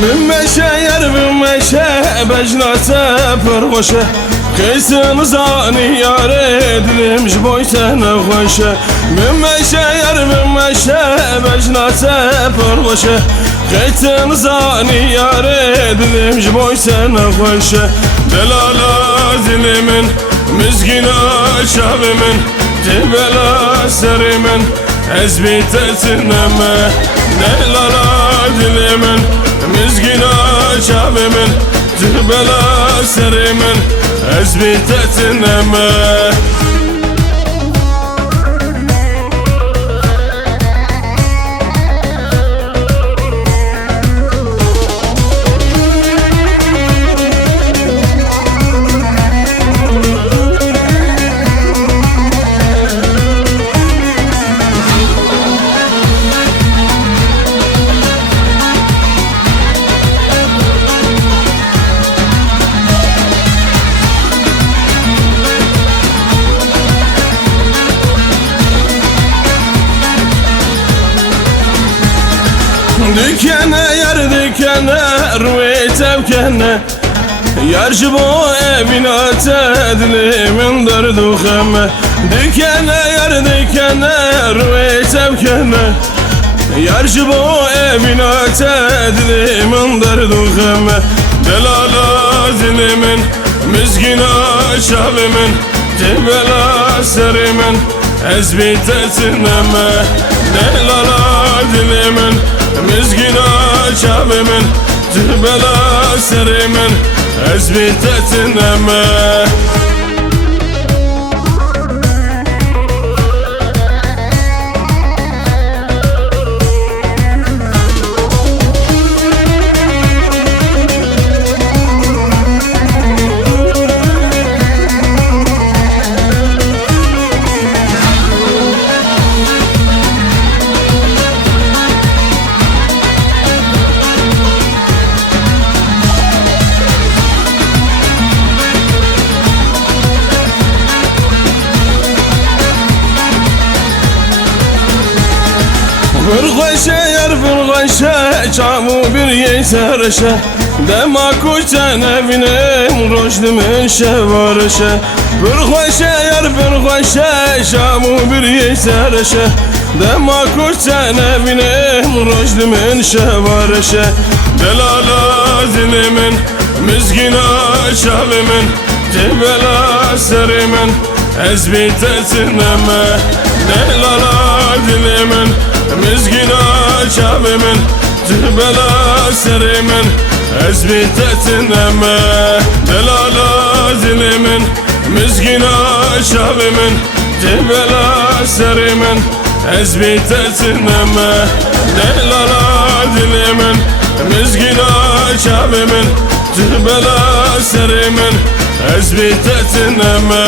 من meşe yer min meşe Becnate pırgoşe Kıysın zani yar edilmiş boy sene hoşe Min meşe yer min meşe Becnate pırgoşe Kıysın zani yar edilmiş boy sene hoşe Delala zilimin Mizgina şabimin Tibela serimin Ezbitetineme Delala dilimin Mizgina şabimin Tibela serimin Ezbitetineme Dükene yer dükene rüy tevkene Yarşı bu evine tedlimin derdu kheme Dükene yer dükene rüy tevkene Yarşı bu evine tedlimin derdu kheme Delala zilimin Mizgina şabimin Tibela serimin Ezbitetineme Delala dilimin Mizgina şabimin Tibela serimin Ezbitetineme Fırgaşe yer fırgaşe Çamu bir yeserşe Dema kuçen evinim Roşdimin şevarşe Fırgaşe yer fırgaşe Çamu bir yeserşe Dema kuçen evinim Roşdimin şevarşe Delala zilimin Mizgina şabimin Tibela serimin Ezbitetineme Delala dilimin Mizgina şabimin Tibela serimin Ezbitetineme Delala zilimin Mizgina şabimin Tibela serimin Ezbitetineme Delala dilimin Mizgina şabimin Tibela serimin Ezbitetineme